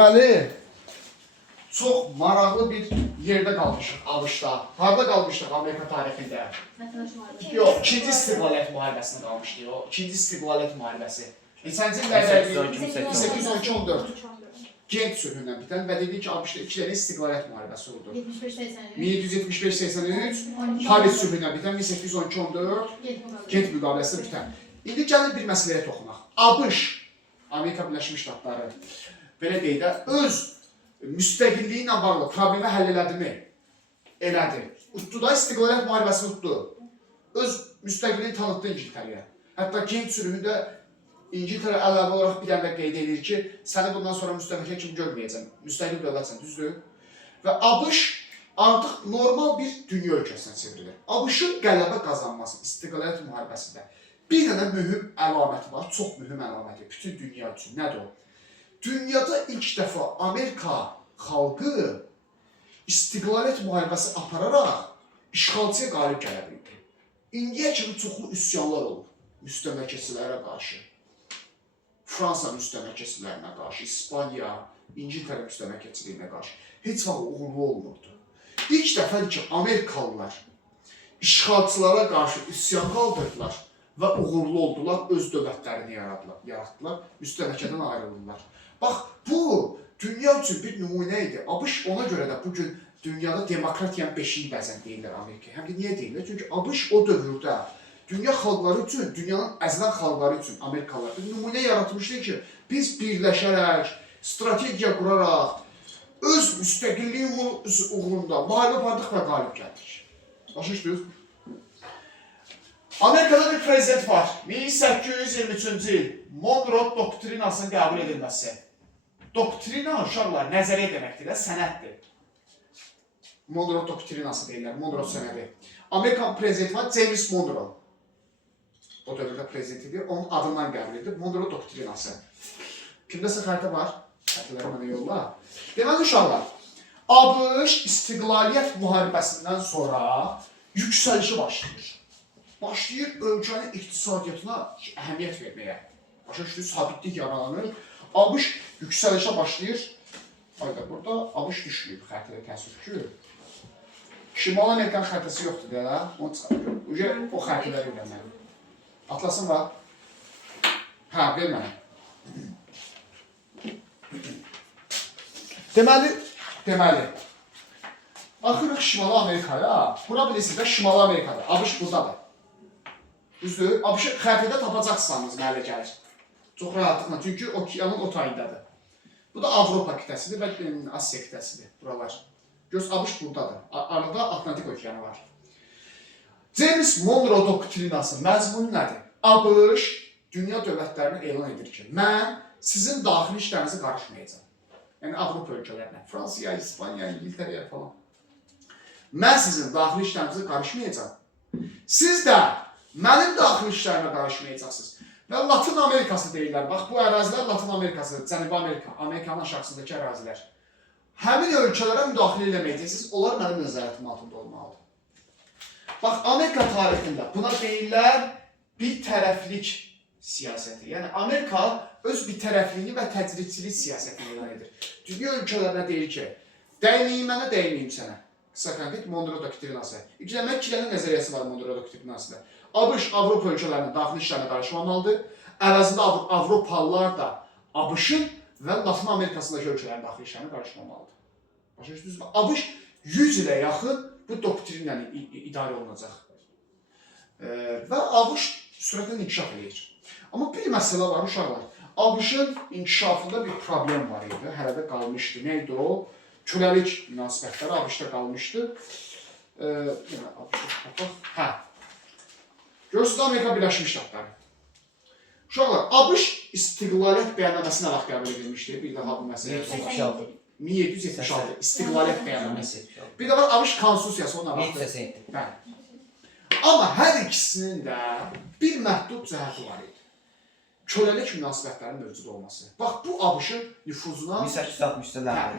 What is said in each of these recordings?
Bəli, çox maraqlı bir yerdə qalmışıq ABŞ-da. Harada qalmışdıq Amerika tarixində? Yox, 2-ci istiqlaliyyət müharibəsində qalmışdı. O 2-ci istiqlaliyyət müharibəsi. Neçənci illərdə 1812-14 Gent sülhündən bitən və dedik ki, ABŞ-da 2 dənə istiqlaliyyət müharibəsi oldu. 1775-83 Paris sülhündən bitən 1812-14 Gent müqaviləsində bitən. İndi gəlin bir məsələyə toxunaq. ABŞ, Amerika Birləşmiş Ştatları, belə deyək də, öz müstəqilliyi ilə bağlı problemi həll elədimi? Elədi. Utdu da, istiqlaliyyət müharibəsini utdu. Öz müstəqilliyini tanıtdı İngiltərəyə. Hətta Gent sülhündə İngiltərə əlavə olaraq bir dənə qeyd edir ki, səni bundan sonra müstəmləkə kimi görməyəcəm. Müstəqil dövlətsən, düzdür? Və ABŞ artıq normal bir dünya ölkəsinə çevrilir. ABŞ-ın qələbə qazanması istiqlaliyyət müharibəsində bir dənə mühüm əlaməti var, çox mühüm əlaməti bütün dünya üçün. Nədir o? Dünyada ilk dəfə Amerika xalqı istiqlaliyyət müharibəsi apararaq işğalçıya qalib gələ bildi. İndiyə kimi çoxlu üsyanlar olub müstəmləkəçilərə qarşı. Fransa müstəmləkəçilərinə qarşı, İspaniya, İngiltərə müstəmləkəçiliyinə qarşı heç vaxt uğurlu olmurdu. İlk dəfədir ki, Amerikalılar işğalçılara qarşı üsyan qaldırdılar və uğurlu oldular, öz dövlətlərini yaratdılar, müstəmləkədən ayrıldılar. Bax, bu dünya üçün bir nümunə idi. ABŞ ona görə də bugün dünyada demokratiyanın beşiği bəzən deyirlər Amerikaya. Həm də niyə deyirlər? Çünki ABŞ o dövrdə dünya xalqları üçün, dünyanın əzilən xalqları üçün Amerikalılar bir nümunə yaratmışdı ki, biz birləşərək, strategiya quraraq, öz müstəqilliyi uğrunda müharibə apardıq və qalib gəldik. Başa düşdünüz? Amerikada bir prezident var. 1823-cü il Monroe doktrinasının qəbul edilməsi. Doktrina uşaqlar nəzəriyyə deməkdir də, sənətdir. Monroe doktrinası deyirlər, Monroe sənədi. Amerikan prezidenti var, James Monroe. O dövrdə prezidentidir, onun adından qəbul edilir, Monroe doktrinası. Kimdəsə xəritə var? Xəritələri mənə yolla. Deməli uşaqlar, ABŞ istiqlaliyyət müharibəsindən sonra yüksəlişi başlayır. Başlayır ölkənin iqtisadiyyatına əhəmiyyət verməyə. Başa düşdü, sabitlik yaranır. ABŞ yüksəlişə başlayır. Ayda burada ABŞ düşməyib xəritədə təəssüf ki. Şimal Amerikan xəritəsi yoxdur deyə, onu çıxarır. O xəritələri ilə mənim. Atlasın var. Hə, ver mənə. Deməli. Baxırıq Şimali Amerikaya. Bura bilirsiniz də Şimali Amerikada. ABŞ buradadır. Düzdür? ABŞ xəritədə tapacaqsınız mənə gəlir. Çox rahatlıqla. Çünki okeanın o tayındadır. Bu da Avropa qitəsidir və Asiya qitəsidir. Buralar. Göz ABŞ buradadır. Arada Atlantik okeanı var. James Monroe doktrinası məzmunu nədir? ABŞ dünya dövlətlərinə elan edir ki, mən sizin daxili işlərinizi qarışmayacağım. Yəni Avropa ölkələrinə, Fransaya, İspaniya, İngiltərəyə falan. Mən sizin daxili işlərinizi qarışmayacağım. Siz də mənim daxili işlərimə qarışmayacaqsınız. Və Latin Amerikası deyirlər. Bax, bu ərazilər Latin Amerikası, Cənubi Amerika, Amerikanın aşağısındakı ərazilər. Həmin ölkələrə müdaxilə eləməyəcəksiniz, onlar mənim nəzarətim altında olmalıdır. Bax, Amerika tarixində buna deyirlər bir tərəflik siyasəti. Yəni, Amerika öz bir tərəfliyini və təcridçilik siyasətini elan edir. Dünya ölkələrine deyir ki, dəyməyim mənə, dəyməyim sənə. Qısa konkret Monroe doktrinası. İki dənə nəzəriyyəsi var Monroe doktrinasında. ABŞ Avropa ölkələrinin daxili işlərinə qarışmamalıdır. Əvəzində Avropalılar da ABŞ-ın və Latin Amerikasındakı ölkələrin daxili işlərinə qarışmamalıdır. Başa düşdünüzmü? ABŞ 100 ilə yaxın bu doktrinlə idarə olunacaq. Və ABŞ sürətlə inkişaf edir. Amma bir məsələ var uşaqlar. ABŞ-ın inkişafında bir problem var idi. Hələ də qalmışdı. Neydi o? Köləlik münasibətləri ABŞ-da qalmışdı. Hə. Görürsünüz, Amerika Birləşmiş Ştatları. Uşaqlar, ABŞ istiqlaliyyət bəyannaməsi nə vaxt qəbul edilmişdir? Bir daha bu məsələ. 1776 istiqlaliyyət bəyannaməsi. Bir də var ABŞ konstitusiyası ona vaxtdır. Amma hər ikisinin də bir məhdud cəhəti var idi. Köləlik münasibətlərinin mövcud olması. Bax, bu ABŞ-ın nüfuzuna... 1860-da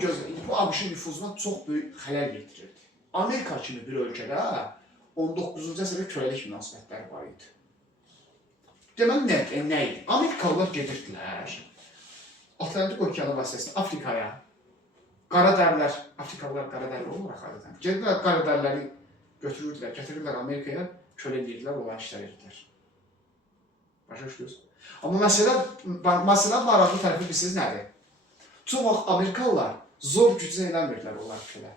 bu ABC-ın nüfuzuna çox böyük xələl getirirdi. Amerika kimi bir ölkədə 19-cu əsrdə köləlik münasibətləri var idi. Deməli, nə idi? Amerikalılar gedirdilər. Atlantik okeanı vasitəsilə Afrikaya qara dərilər, Afrikalılar qara dərili olaraq adətən, gedilər qara dərləri götürürdülər, gətirirlər Amerikaya, kölə edirdilər, olan işlər edirdilər. Başa düşdünüz? Amma məsələ maraqlı tərəfi bilirsiniz nədir? Çox vaxt Amerikalılar zor gücünə eləmirdilər onlar kölə.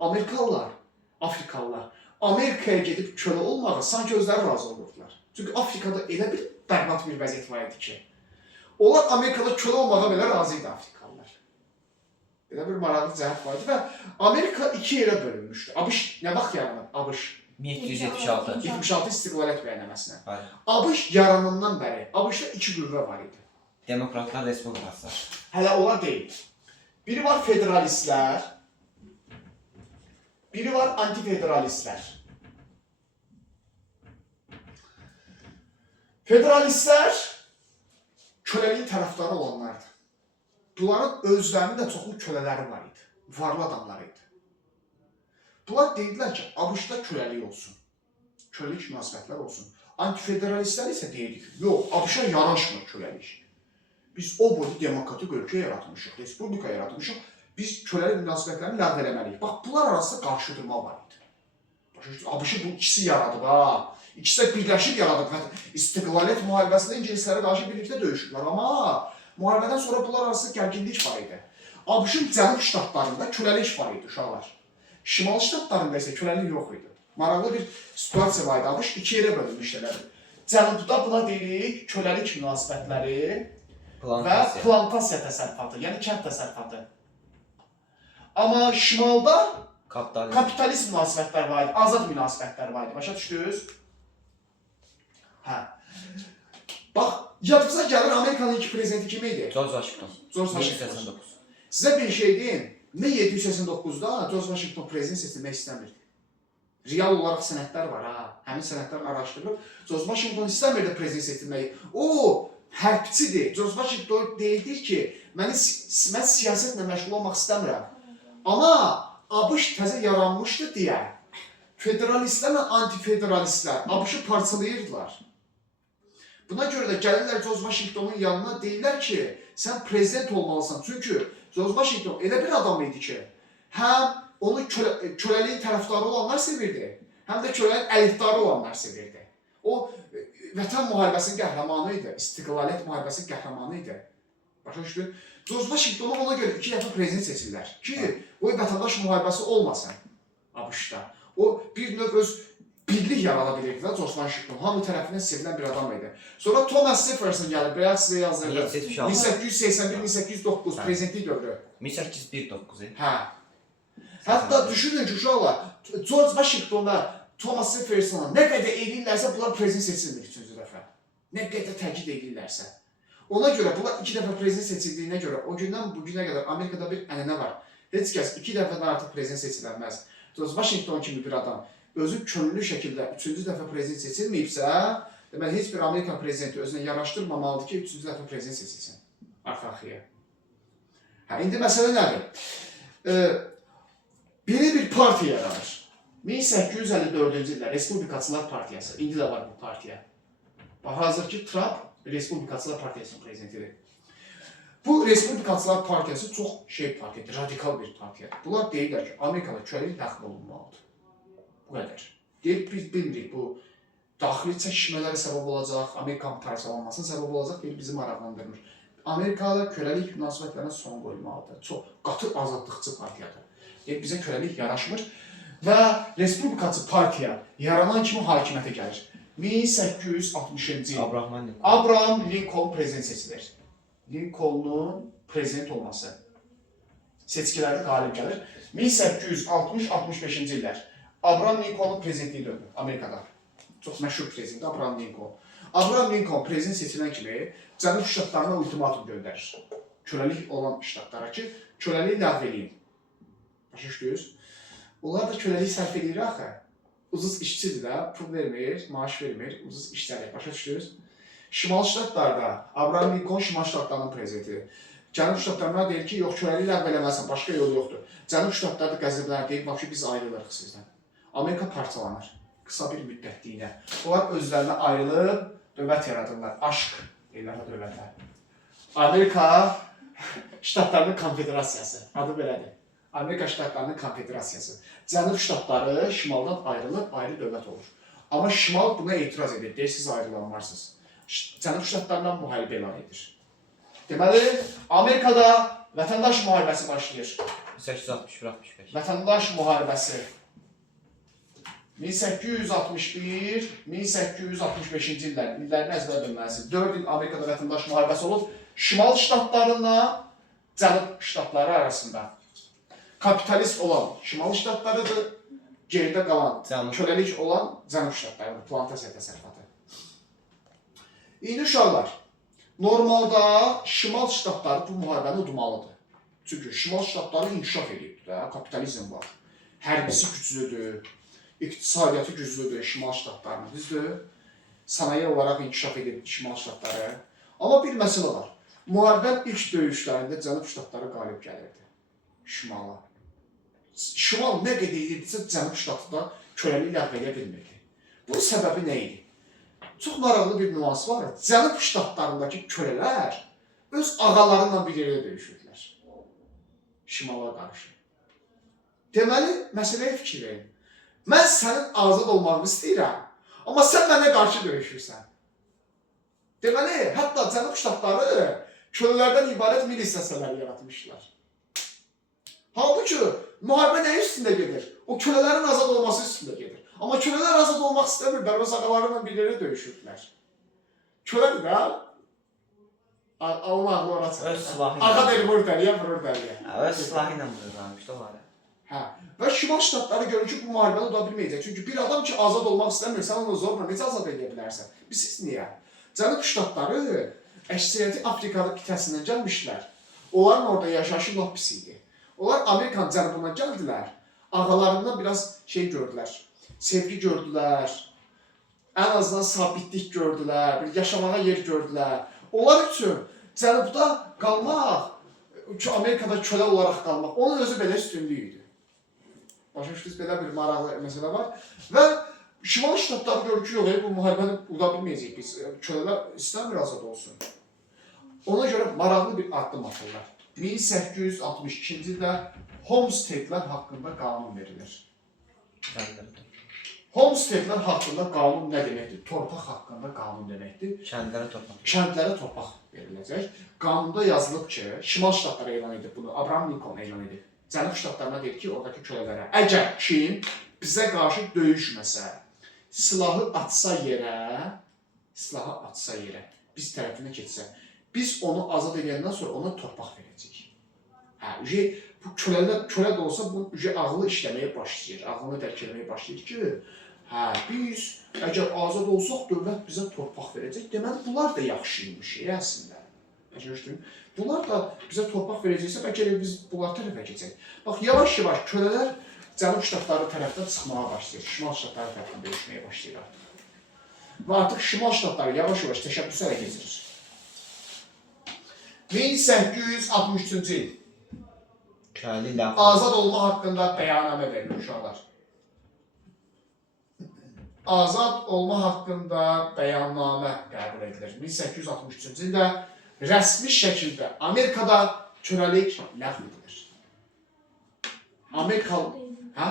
Amerikalılar, Afrikalılar Amerikaya gedib kölə olmağa sanki özləri razı olurdular. Çünki Afrikada elə bir bərbad bir vəziyyət var idi ki, onlar Amerikada kölə olmağa belə razı idi Afrikalılar. Belə bir maraqlı cəhət var idi və Amerika iki yerə bölünmüşdü. ABŞ nə vaxt yaranıb? ABŞ 1776. 76 istiqlaliyyət bəyannaməsinə. ABŞ yaranandan bəri ABŞ-da iki qüvvə var idi. Demokratlar, Respublikaçılar. Hələ onlar deyil. Biri var federalistlər, biri var antifederalistlər. Federalistlər köləliyin tərəfdarı olanlardır. Bunların özlərinin də çoxlu kölələri var idi. Varlı adamlar idi. Bunlar deyildilər ki, ABŞ-da köləlik olsun. Köləlik münasibətlər olsun. Antifederalistlər isə deyildi ki, yox, ABŞ-a yaraşmır köləlik. Biz o boyda demokratik ölkə yaratmışıq, respublika yaratmışıq. Biz köləlik münasibətlərini ləğv eləməliyik. Bax, bunlar arasında qarşıdurma var idi. ABŞ bu ikisi yaradıb, ha. İkisi də birləşib yaradıb və istiqlaliyyət müharibəsində ingilislərə qarşı birlikdə döyüşüblər. Amma müharibədən sonra bunlar arasında gərginlik var idi. ABŞ-ın cənub ştatlarında köləlik var idi, uşaqlar. Şimal ştatlarında isə köləlik yox idi. Maraqlı bir situasiya var idi. ABŞ iki yerə bölünmüşdülər. Cənubda buna deyirik köləlik münasibətləri və plantasiya təsərrüfatı, yəni kənd təsərrüfatı. Amma şimalda kapitalist münasibətlər var idi, azad münasibətlər var idi. Başa düşdünüz? Hə. Bax, yadınıza gəlir Amerikanın ilk prezidenti kim idi? George Washington. George Washington. 1789. Sizə bir şey deyim. 1789-da George Washington prezident seçilmək istəmirdi. Real olaraq sənədlər var, ha. Həmin sənədlər araşdırılıb. George Washington istəmirdi prezident seçilməyi. O, hərbçidir. George Washington deyildir ki, mən siyasətlə məşğul olmaq istəmirəm. Amma ABŞ təzə yaranmışdı deyə federalistlərlə antifederalistlər ABŞ-ı parçalayırdılar. Buna görə də gəlirlər George Washington'un yanına deyirlər ki, sən prezident olmalısan. Çünki George Washington elə bir adam idi ki, həm onu köləliyin tərəfdarı olanlar sevirdi, həm də köləliyin əleyhdarı olanlar sevirdi. O, vətən müharibəsinin qəhrəmanı idi, istiqlaliyyət müharibəsinin qəhrəmanı idi. Başa düşdün? George Washington'u ona görə 2 dəfə prezident seçirlər ki, o vətəndaş müharibəsi olmasın ABŞ-da. O, bir növ öz birlik yarada bilirdi də George Washington. Hamı tərəfindən sevilən bir adam idi. Sonra Thomas Jefferson gəlib, bəyək sizə yazdırdı. 1881-1809 prezidentlik dövrü. 1819. Hə. Hətta düşünün ki, uşaqlar, George Washington'da Thomas Jefferson'a nə qədər eləyirlərsə, bunlar prezident seçilmir 3-cü dəfə. Nə qədər təkid eləyirlərsə. Ona görə, bunlar 2 dəfə prezident seçildiyinə görə, o gündən bu günə qədər Amerikada bir ənənə var. Heç kəs 2 dəfədən artıq prezident seçilənməz. George Washington kimi bir adam özü könüllü şəkildə 3-cü dəfə prezident seçilməyibsə, deməli, heç bir Amerika prezidenti özünə yaraşdırmamalıdır ki, 3-cü dəfə prezident seçilsin. Arxaxıya. Hə, indi məsələ nədir? Belə bir partiya yaranır. 1854-cü ildə Respublikaçılar Partiyası, indi də var bu partiya. Bax, hazır ki, Trump Respublikaçılar Partiyasının prezidentidir. Bu Respublikaçılar Partiyası çox partiyadır, radikal bir partiyadır. Bunlar deyirlər ki, Amerikada köləlik ləğv olunmalıdır. Bu qədər. Deyib, biz bilmirik, bu daxili çəkişmələrə səbəb olacaq, Amerikanın parçalanmasına səbəb olacaq, deyib, bizi maraqlandırmır. Amerikada köləlik münasibətlərinə son qoyulmalıdır. Çox qatı azadlıqçı partiyadır. Deyib, bizə köləlik yaraşmır və Respublikaçı partiya yaranan kimi hakimiyyətə gəlir. 1860-cı il Abraham Lincoln prezident seçilir. Lincoln'un prezident olması seçkilərdə qalib gəlir. 1860-65-ci illər Abraham Lincoln'un prezidentliyi dövrü Amerikada. Çox məşhur prezident Abraham Lincoln. Abraham Lincoln prezident seçilən kimi Cənub ştatlarına ultimatum göndərir. Köləlik olan ştatlara ki, köləliyi ləğv eləyin. Başa düşdünüz? Onlar da köləlik sərf edir axı. Ucuz işçidir də, pul vermir, maaş vermir, ucuz işçidir. Başa düşdünüz? Şimal ştatlarda Abraham Lincoln Şimal ştatlarının prezidenti. Cənub ştatlarına deyir ki, yox, köləliyi ləğv eləməlisən, başqa yolu yoxdur. Cənub ştatlarda qəzəblər deyir, bax ki, biz ayrılırıq sizdən. Amerika parçalanır qısa bir müddətliyinə. Onlar özlərinə ayrılıb dövlət yaradırlar. Aşk deyirlər dövlətə. Amerika Ştatlarının Konfederasiyası. Adı belədir. Amerika Ştatlarının Konfederasiyası. Cənub ştatları şimaldan ayrılıb ayrı dövlət olur. Amma şimal buna etiraz edir. Deyir, siz ayrılanmarsınız. Cənub ştatlarından müharibə elan edir. Deməli, Amerikada vətəndaş müharibəsi başlayır. 1861-65. Vətəndaş müharibəsi 1861-1865-ci illərin əzbər bilməlisiniz. 4 il Amerikada vətəndaş müharibəsi olub, Şimal ştatlarına Cənub ştatları arasında. Kapitalist olan Şimal ştatlarıdır, geridə qalan köləlik olan Cənub ştatlarıdır, plantasiya təsərrüfatı. İndi uşaqlar, normalda Şimal ştatları bu müharibəni udmalıdır. Çünki Şimal ştatları inkişaf edir, kapitalizm var. Hərbisi güclüdür, iqtisadiyyatı güclüdür Şimal ştatlarının, düzdür? Sanayi olaraq inkişaf edir Şimal ştatları. Amma bir məsələ var. Müharibənin ilk döyüşlərində Cənub ştatları qalib gəlirdi Şimala. Şimal nə qədər edirdisə Cənub ştatı da köləlik ləğv edə bilmirdi. Bunun səbəbi nə idi? Çox maraqlı bir nüans var. Cənub ştatlarındakı kölələr öz ağalarıyla bir yerdə döyüşürdülər. Şimala qarşı. Deməli, məsələyə fikir verin. Mən sənin azad olmağını istəyirəm, amma sən mənə qarşı döyüşürsən. Deməli, hətta Cənub ştatları kölələrdən ibarət milis dəstələri yaratmışlar. Halbuki, müharibə nə üstündə gedir? O kölələrin azad olması üstündə gedir. Amma kölələr azad olmaq istəmirlər, öz ağalarıyla bir yerdə döyüşürdülər. Kölədir də, onun ağlı ora çıxır. Öz silahı ilə. Ağa deyil, vur dəliyə, vurur dəliyə. Öz silahı ilə vururlarmış da onları. Hə. Və Şimal ştatları görür ki, bu müharibəni uda bilməyəcək. Çünki bir adam ki, azad olmaq istəmir, sən onu zorla necə azad edə bilərsən? Siz niyə? Cənub ştatları əksəriyyəti Afrikada qitəsindən gəlmişlər. Onların orada yaşayışı lap pis idi. Onlar Amerikanın cənubuna gəldilər. Ağalarından biraz şey gördülər. Sevgi gördülər. Ən azından sabitlik gördülər. Bir yaşamağa yer gördülər. Onlar üçün cənubda qalmaq, Amerikada kölə olaraq qalmaq, onun özü belə üstünlüyü idi. Başa düşdünüz, belə bir maraqlı məsələ var. Və Şimal ştatları görür ki, yox, bu müharibəni uda bilməyəcək biz. Kölələr istəmir azad olsun. Ona görə maraqlı bir addım atırlar. 1862-ci ildə Homesteadlər haqqında qanun verilir. Homesteadlər haqqında qanun nə deməkdir? Torpaq haqqında qanun deməkdir. Kəndlərə torpaq. Kəndlərə torpaq veriləcək. Qanunda yazılıb ki, Şimal ştatları elan edib bunu, Abraham Lincoln elan edib. Cənub ştatlarına deyir ki, oradakı kölələrə, əgər kim bizə qarşı döyüşməsə, silahı atsa yerə, biz tərəfinə keçsə, biz onu azad edəndən sonra ona torpaq verəcəyik. Hə, bu kölə də olsa, bu ağlı işləməyə başlayır, ağlını dərk etməyə başlayır ki, hə, biz əgər azad olsaq, dövlət bizə torpaq verəcək, deməli, bunlar da yaxşıymış, əslində. Bunlar da bizə torpaq verəcəksə, bəlkə biz bunlar tərəfə keçək. Bax, yavaş-yavaş kölələr Cənub ştatları tərəfdən çıxmağa başlayır, Şimal ştatları tərəfdən döyüşməyə başlayır artıq. Və artıq Şimal ştatları yavaş-yavaş təşəbbüs ələ keçirir. 1863-cü il. Azad olma haqqında bəyannamə verilir uşaqlar. Azad olma haqqında bəyannamə qəbul edilir. 1863-cü ildə rəsmi şəkildə Amerikada köləlik ləğv edilir. Amerikalı... Hə?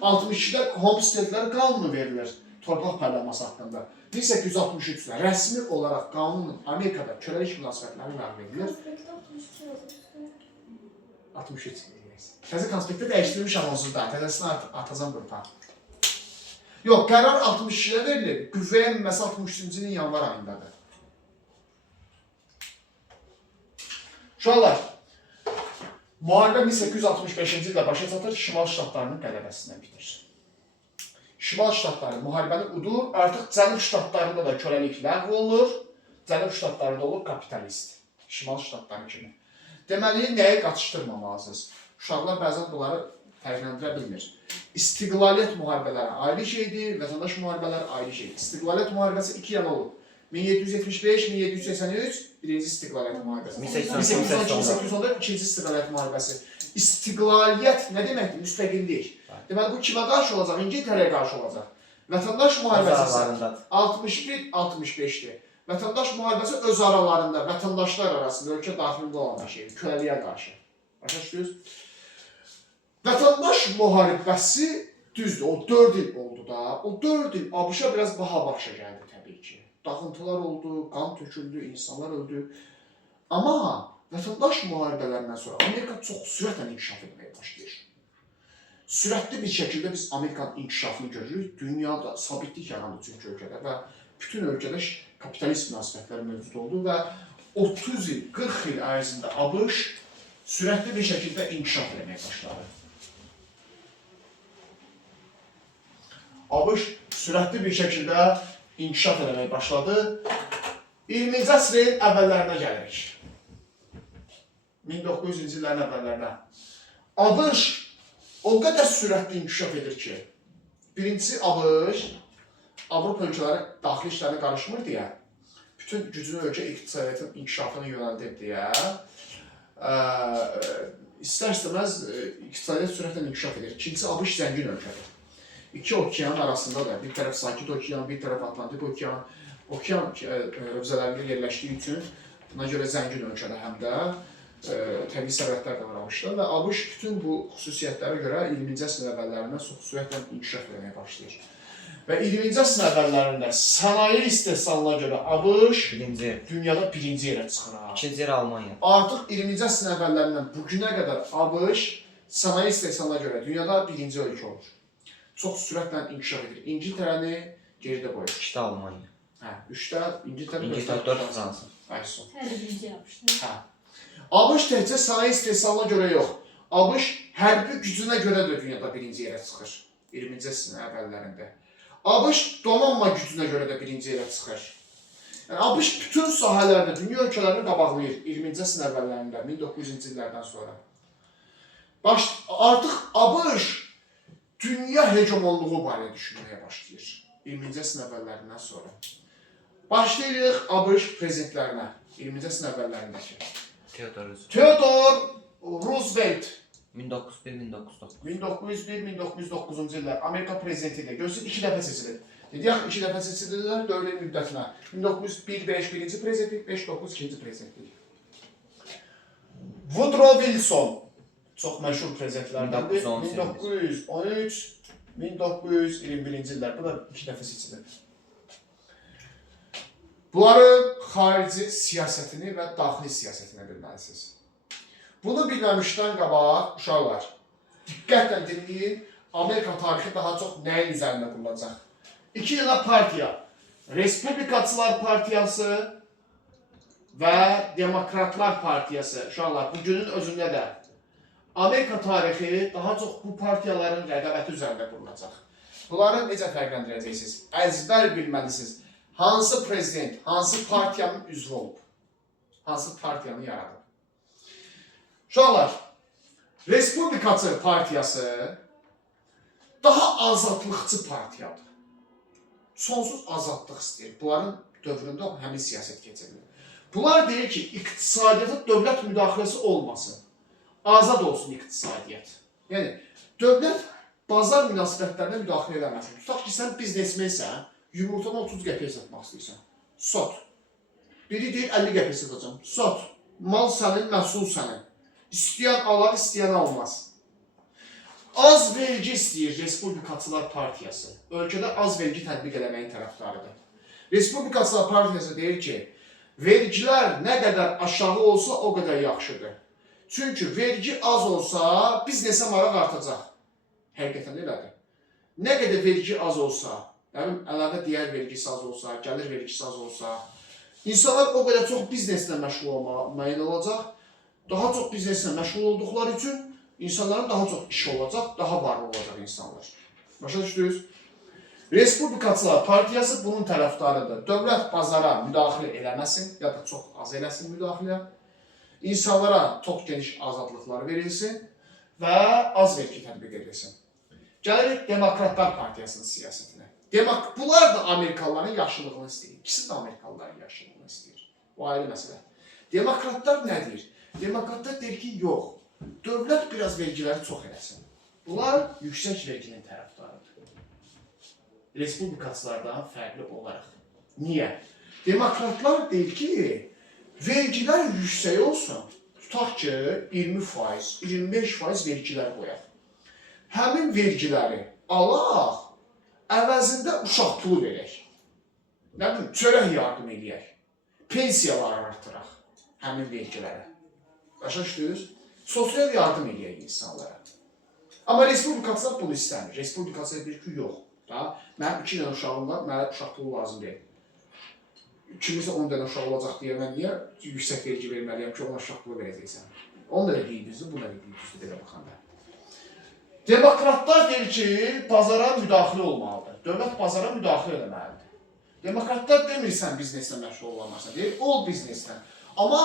62-də Homesteadlər qanunu verilir torpaq paylanması haqqında. 1863-də rəsmi olaraq qanunun Amerikada köləlik münasibətləri ləğv edilir. 63. Təzə konspektdə dəyişdirilmiş onsuz da, təzəsini atacam qrupa. Yox, qərar 62-də verilir, qüvvəyə minməsi 63-cü ilin yanvar ayındadır. Uşaqlar, müharibə 1865-ci ildə başa çatır, Şimal ştatlarının qələbəsindən bitir. Şimal ştatları müharibəni udur, artıq Cənub ştatlarında da köləlik ləğv olunur, Cənub ştatlarında olur kapitalist, Şimal ştatları kimi. Deməli, nəyə qaçışdırmamalısınız? Uşaqlar bəzən bunları fərqləndirə bilmir. İstiqlaliyyət müharibələri ayrı şeydir, vətəndaş müharibələri ayrı şeydir. İstiqlaliyyət müharibəsi iki yana olub. 1775-1783 birinci istiqlaliyyət müharibəsi. 1812-1814 ikinci istiqlaliyyət müharibəsi. İstiqlaliyyət nə deməkdir? Müstəqillik. Deməli, bu kimə qarşı olacaq? İngiltərəyə qarşı olacaq. Vətəndaş müharibəsi isə 61-65-dir. Vətəndaş müharibəsi öz aralarında, vətəndaşlar arasında, ölkə daxilində olan bir şeydir, köləliyə qarşı. Başa düşdünüz? Vətəndaş müharibəsi düzdür, o 4 il oldu da, o 4 il ABŞ-a biraz baha başa gəldi təbii ki. Dağıntılar oldu, qan töküldü, insanlar öldü. Amma vətəndaş müharibələrindən sonra Amerika çox sürətlə inkişaf etməyə başlayır. Sürətli bir şəkildə biz Amerikanın inkişafını görürük. Dünyada sabitlik yarandı çünki ölkədə və bütün ölkədə kapitalist münasibətlər mövcud oldu və 30 il, 40 il ərzində ABŞ sürətli bir şəkildə inkişaf etməyə başladı. ABŞ sürətli bir şəkildə inkişaf etməyə başladı. 20-ci əsrin əvvəllərinə gəlirik. 1900-cü illərin əvvəllərinə. ABŞ o qədər sürətli inkişaf edir ki, birincisi ABŞ Avropa ölkələri daxili işlərinə qarışmır deyə, bütün gücünü ölkə iqtisadiyyatın inkişafına yönəldir deyə, istər-istəməz iqtisadiyyat sürətlə inkişaf edir. İkincisi, ABŞ zəngin ölkədir. İki okeanın arasında da, bir tərəf Sakit okean, bir tərəf Atlantik okean, okean hövzələrində yerləşdiyi üçün buna görə zəngin ölkədə həm də təbii sərvətlər də var ABŞ-da və ABŞ bütün bu xüsusiyyətlərə görə 20-ci əsrin əvvəllərindən çox sürətlə inkişaf etməyə başlayır. Və 20-ci əsrin əvvəllərində sənaye istehsalına görə ABŞ dünyada birinci yerə çıxır. İkinci yer Almanya. Artıq 20-ci əsrin əvvəllərindən bugünə qədər ABC sənaye istehsalına görə dünyada birinci ölkə olur. Çox sürətlə inkişaf edir. İngiltərəni geridə qoyur. 2-də Almanya. Hə, 3-də İngiltərə, 4 Fransa. Ayson. Hər birinci yapmışdı. Hə. ABŞ təkcə sənaye istehsalına görə yox, ABŞ hərbi gücünə görə də dünyada birinci yerə çıxır 20-ci əsrin əvvəllərində. ABŞ donanma gücünə görə də birinci yerə çıxır. Yəni ABŞ bütün sahələrdə dünya ölkələrini qabaqlayır 20-ci əsrin əvvəllərində, 1900-cü illərdən sonra. Artıq ABŞ dünya hegemonluğu barədə düşünməyə başlayır 20-ci əsrin əvvəllərindən sonra. Başlayırıq ABŞ prezidentlərinə 20-ci əsrin əvvəllərindəki. Theodore Roosevelt 1901-1909. 1901-1909-cu illər Amerika prezidentidir. Görürsünüz, 2 dəfə seçilir. Dedik, 2 dəfə seçilirlər 4 il müddətinə. 1901-5 birinci prezidentlik, 5-9 ikinci prezidentlik. Woodrow Wilson çox məşhur prezidentlərdəndir. 1913-1921-ci illər. Bu da 2 dəfə seçilir. Bunların xarici siyasətini və daxili siyasətini bilməlisiniz. Bunu bilməmişdən qabaq, uşaqlar, diqqətlə dinləyin, Amerika tarixi daha çox nəyin üzərində qurulacaq? 2 dənə partiya, Respublikaçılar Partiyası və Demokratlar Partiyası. Uşaqlar, bugünün özündə də Amerika tarixi daha çox bu partiyaların rəqabəti üzərində qurulacaq. Bunları necə fərqləndirəcəksiniz? Əzbər bilməlisiniz. Hansı prezident, hansı partiyanın üzvü olub? Hansı partiyanı yaradıb? Uşaqlar, Respublikaçı Partiyası daha azadlıqçı partiyadır. Sonsuz azadlıq istəyir. Bunların dövründə həmin siyasət keçirilir. Bunlar deyir ki, iqtisadiyyata dövlət müdaxiləsi olmasın. Azad olsun iqtisadiyyat. Yəni, dövlət bazar münasibətlərinə müdaxilə eləməsin. Tutaq ki, sən biznesmensən, yumurtanı 30 qəpiyə satmaq istəyirsən. Sot. Biri deyir 50 qəpiyə satacam. Sot. Mal sənin, məhsul sənin. İstəyən alar, istəyən almaz. Az vergi istəyir Respublikaçılar Partiyası. Ölkədə az vergi tətbiq eləməyin tərəfdarıdır. Respublikaçılar Partiyası deyir ki, vergilər nə qədər aşağı olsa, o qədər yaxşıdır. Çünki vergi az olsa, biznesə maraq artacaq. Həqiqətən elədir. Nə qədər vergi az olsa, əlavə digər vergisi az olsa, gəlir vergisi az olsa, insanlar o qədər çox bizneslə məşğul olmalı olacaq. Daha çox bizneslə məşğul olduqları üçün insanların daha çox işi olacaq, daha varlı olacaq insanlar. Başa düşdünüz? Respublikaçılar Partiyası bunun tərəfdarıdır. Dövlət bazara müdaxilə eləməsin, ya da çox az eləsin müdaxilə. İnsanlara çox geniş azadlıqlar verilsin və az vergi tətbiq edilsin. Gəlirik Demokratlar Partiyasının siyasətinə. Bunlar da Amerikalıların yaşlılığını istəyir. İkisi də Amerikalıların yaşlılığını istəyir. Bu ayrı məsələ. Demokratlar nə deyir? Demokratlar deyir ki, yox, dövlət biraz vergiləri çox eləsin. Bunlar yüksək verginin tərəfdarıdır. Respublikaçılardan fərqli olaraq. Niyə? Demokratlar deyir ki, vergilər yüksək olsun. Tutaq ki, 20%, 25% vergilər qoyaq. Həmin vergiləri alaq, əvəzində uşaq pulu verək. Nə bilim, çörək yardım edək. Pensiyaları artıraq həmin vergilərə. Başa düşdünüz? Sosial yardım edək insanlara. Amma respublikaçılar bunu istəmir. Respublikaçılar deyir ki, yox. Mənim 2 dənə uşağım var, mənə uşaq pulu lazım deyil. Kimisə 10 dənə uşaq olacaq deyə mən niyə yüksək vergi verməliyəm ki, ona uşaq pulu verəcəksən? Onu da deyildiniz, bunu da deyildiniz, belə baxanda. Demokratlar deyir ki, bazara müdaxilə olmalıdır. Dövlət bazara müdaxilə eləməlidir. Demokratlar demirsən bizneslə məşğul olmalısan, deyir, ol bizneslə. Amma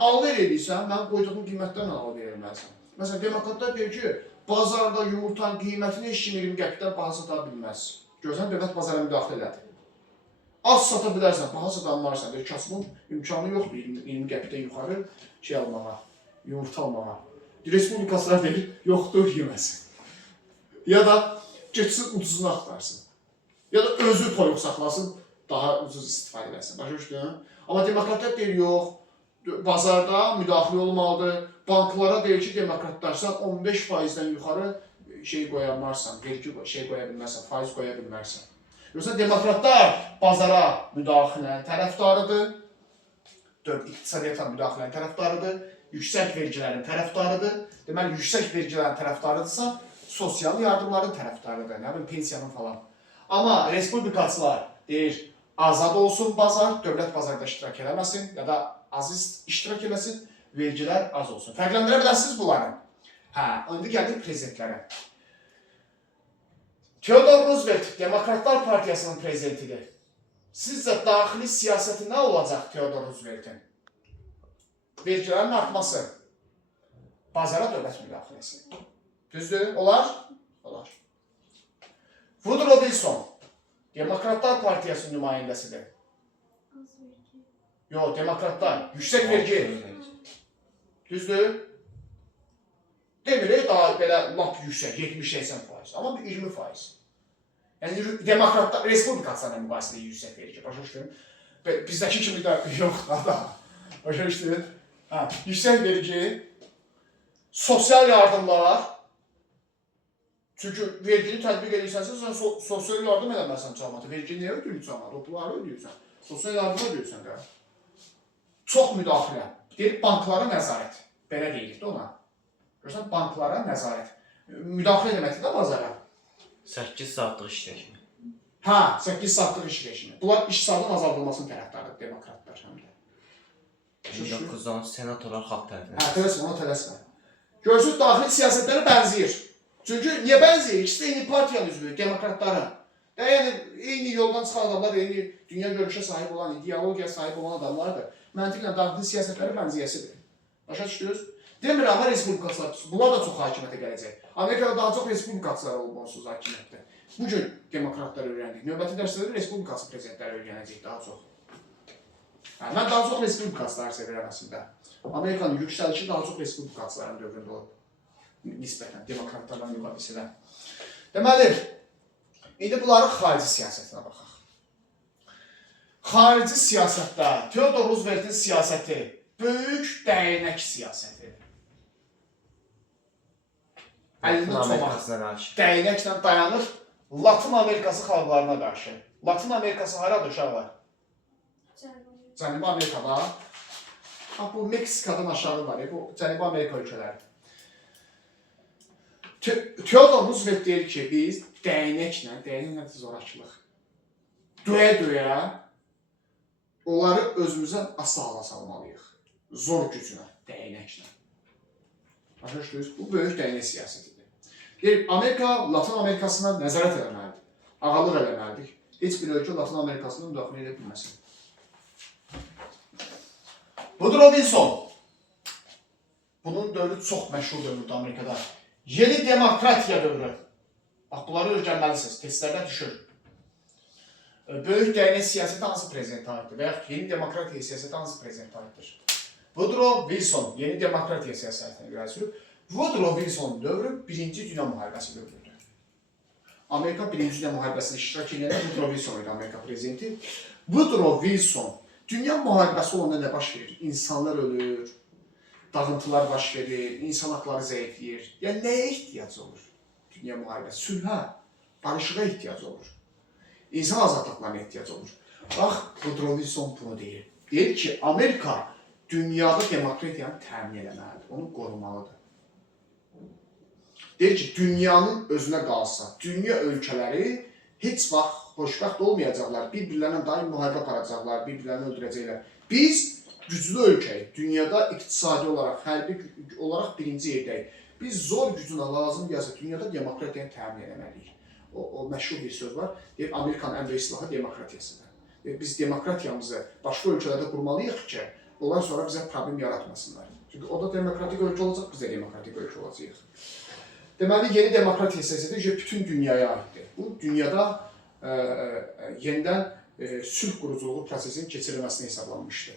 alver edirsən, mən qoyduğum qiymətdən alver eləməlisən. Məsələn, demokratlar deyir ki, bazarda yumurtanın qiymətini heç kim 20 qəpikdən baha sata bilməz. Görsən, dövlət bazara müdaxilə elədi. Az sata bilərsən, baha satanlarsan, deyir, kasbın imkanı yoxdur 20 qəpikdən yuxarı şey almağa, yumurta almağa. Respublikaçılar deyir, yoxdur, yeməsin. Ya da geçsin ucuzunu axtarsın. Ya da özü toyuq saxlasın, daha ucuz istifadə edəsin. Başa düşdün? Amma demokratlar deyir, yox, bazarda müdaxilə olmalıdır. Banklara deyir ki, demokratlar sən 15%-dən yuxarı şey qoyamarsan, vergi şey qoya bilmərsən, faiz qoya bilmərsən. Yoxsa demokratlar bazara müdaxilənin tərəfdarıdır, iqtisadiyyata müdaxilənin tərəfdarıdır, yüksək vergilərin tərəfdarıdır. Deməli, yüksək vergilərin tərəfdarıdırsa, sosial yardımların tərəfdarıdır, nə bilim, pensiyanın falan. Amma respublikaçılar deyir, azad olsun bazar, dövlət bazarda iştirak eləməsin ya da aziz iştirak eləsin, vergilər az olsun. Fərqləndirə bilərsiniz bunları? Hə, indi gəlir prezidentlərə. Theodore Roosevelt, Demokratlar Partiyasının prezidentidir. Sizcə daxili siyasəti nə olacaq Theodore Roosevelt'in? Vergilərin artması, bazara dövlət müdaxiləsi. Düzdür? Olar? Olar. Woodrow Wilson, Demokratlar Partiyasının nümayəndəsidir. Yox, demokratlar, yüksək vergi. Düzdür? Demir, daha belə lap yüksək, 70-80%, amma 20%. Yəni, demokratlar, respublikaçılarla müqayisədə yüksək vergi, başa düşdün? Bizdəki kimi də yoxdur da, başa düşdün? Yüksək vergi, sosial yardımlar, çünki vergini tətbiq edirsənsə, sən sosial yardım eləməsən cəmiyyətə. Vergini niyə ödəyirsən cəmiyyətə? O pulları ödəyirsən. Sosial yardım ödəyirsən də. Çox müdaxilə. Deyir, banklara nəzarət. Belə deyirik də ona. Görürsən, banklara nəzarət. Müdaxilə eləməkdir də bazara. 8 saatlıq iş rejimi. Hə, 8 saatlıq iş rejimi. Bunlar iş saatının azaldılmasının tərəfdarıdır, demokratlar həm də. 1910 senatorlar xalq tərəfindən. Hə, tələsmə, ona tələsmə. Görürsünüz, daxili siyasətləri bənzəyir. Çünki niyə bənzəyir? İkisi də eyni partiyanın üzvü, demokratların. Yəni, eyni yoldan çıxan adamlar, eyni dünya görüşə sahib olan, ideologiyaya sahib olan adamlardır. Məntiqlə daxili siyasətləri bənzəyəsidir. Başa düşdünüz? Demir, amma respublikaçılar, bunlar da çox hakimiyyətə gələcək. Amerikada daha çox respublikaçılar olub onsuz hakimiyyətdə. Bugün demokratlar öyrəndik. Növbəti dərslərdə respublikası prezidentləri öyrənəcək daha çox. Mən daha çox respublikaçıları sevirəm əslində. Amerikanın yüksəlişi daha çox respublikaçıların dövründə olub. Nisbətən, demokratlardan müqayisədə. Deməli, indi bunların xarici siyasətinə baxaq. Xarici siyasətdə Theodore Roosevelt'in siyasəti böyük dəyənək siyasəti. Əlini çomaq, dəyənəklə dayanır Latın Amerikası xalqlarına qarşı. Latın Amerikası haradır uşaqlar? Cənubi Amerikada. Bu Meksikadan aşağı var, bu Cənubi Amerika ölkələri. Theodore Roosevelt deyir ki, biz dəyənəklə zorakılıq, döyə-döyə onları özümüzdən asla hala salmalıyıq. Zor gücünə, dəyənəklə. Başa düşdünüz? Bu böyük dəyənək siyasətidir. Deyir, Amerika Latın Amerikasına nəzarət eləməlidir, ağalıq eləməlidir. Heç bir ölkə Latın Amerikasına müdaxilə edə bilməsin. Woodrow Wilson, bunun dövrü çox məşhur dövrüdür Amerikada. Yeni demokratiya dövrü. Bax, bunları öyrənməlisiniz, testlərdə düşür. Böyük dəyənək siyasəti hansı prezidentə aiddir və yaxud yeni demokratiya siyasəti hansı prezidentə aiddir? Woodrow Wilson yeni demokratiya siyasətinə görə sürüb. Woodrow Wilson dövrü 1-ci Dünya müharibəsi dövrüdür. Amerika 1-ci Dünya müharibəsində iştirak edən Woodrow Wilson idi Amerika prezidenti. Woodrow Wilson, dünya müharibəsi olanda nə baş verir? İnsanlar ölür, dağıntılar baş verir, insan haqları zəifləyir. Yəni nəyə ehtiyac olur? Dünya müharibəsi, sülhə, barışığa ehtiyac olur. İnsan azadlıqlarına ehtiyac olur. Bax, Woodrow Wilson bunu deyir. Deyir ki, Amerika dünyada demokratiyanı təmin etməlidir, onu qorumalıdır. Deyir ki, dünyanın özünə qalsa, dünya ölkələri heç vaxt xoşbəxt olmayacaqlar, bir-birlərinə daim müharibə aparacaqlar, bir-birlərini öldürəcəklər. Biz güclü ölkəyik, dünyada iqtisadi olaraq, hərbi olaraq birinci yerdəyik. Biz zor gücünə lazım gəlsə, dünyada demokratiyanı təmin etməliyik. O məşhur bir söz var, deyir, Amerikanın ən böyük silahı demokratiyasıdır. Biz demokratiyamızı başqa ölkələrdə qurmalıyıq ki, ondan sonra bizə problem yaratmasınlar. Çünki o da demokratik ölkə olacaq, biz də demokratik ölkə olacağıq. Deməli, yeni demokratiya siyasəti bütün dünyaya aiddir. Bu, dünyada yenidən sülh quruculuğu prosesinin keçirilməsini hesablanmışdır.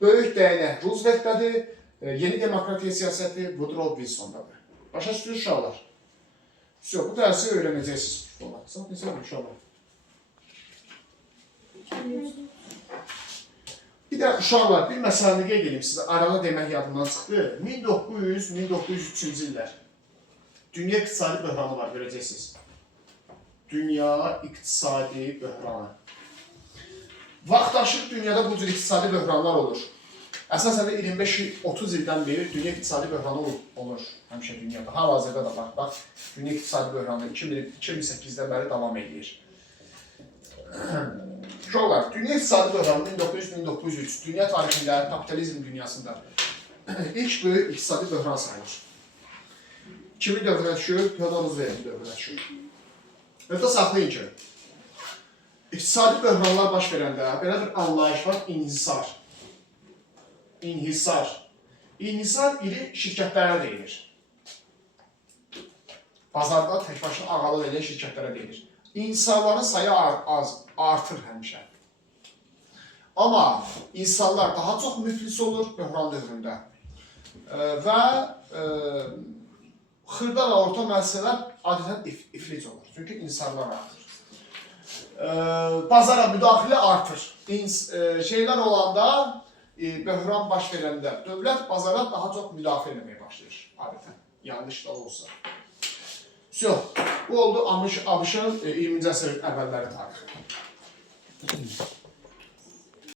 Böyük dəyənək Roosevelt'dadır, yeni demokratiya siyasəti Woodrow Wilson'dadır. Başa düşdünüz uşaqlar? Bu dərsi öyrənəcəksiniz. Neçə uşaqlar? Bir də uşaqlar, bir məsələni qeyd edeyim sizə, arada demək yadımdan çıxdı. 1900-1903-cü illər dünya iqtisadi böhranı var, görəcəksiniz. Dünya iqtisadi böhranı. Vaxtaşırı dünyada bu cür iqtisadi böhranlar olur. Əsasən də 25-30 ildən beri dünya iqtisadi böhranı olur həmişə dünyada. Hal-hazırda da bax, dünya iqtisadi böhranı 2008-dən bəri davam edir. Uşaqlar, dünya iqtisadi böhranı 1900-1903 dünya tarixində, kapitalizm dünyasında ilk böyük iqtisadi böhran sayılır. Kimi dövrünə düşür? Theodor Roosevelt'in dövrünə düşür. Özdə saxlayın ki, iqtisadi böhranlar baş verəndə belə bir anlayış var, inhisar. İnhisar. İnhisar iri şirkətlərə deyilir. Bazarda tək başına ağalıq edən şirkətlərə deyilir. İnsanların sayı artır həmişə. Amma insanlar daha çox müflis olur böhran dövründə. Və xırda və orta müəssisələr adətən iflic olur. Çünki insanlar artır. Bazara müdaxilə artır. Şeylər olanda, böhran baş verəndə dövlət bazara daha çox müdaxilə etməyə başlayır adətən. Yanlış da olsa. Bu oldu ABŞ-ın 20-ci əsr əvvəlləri tarixi.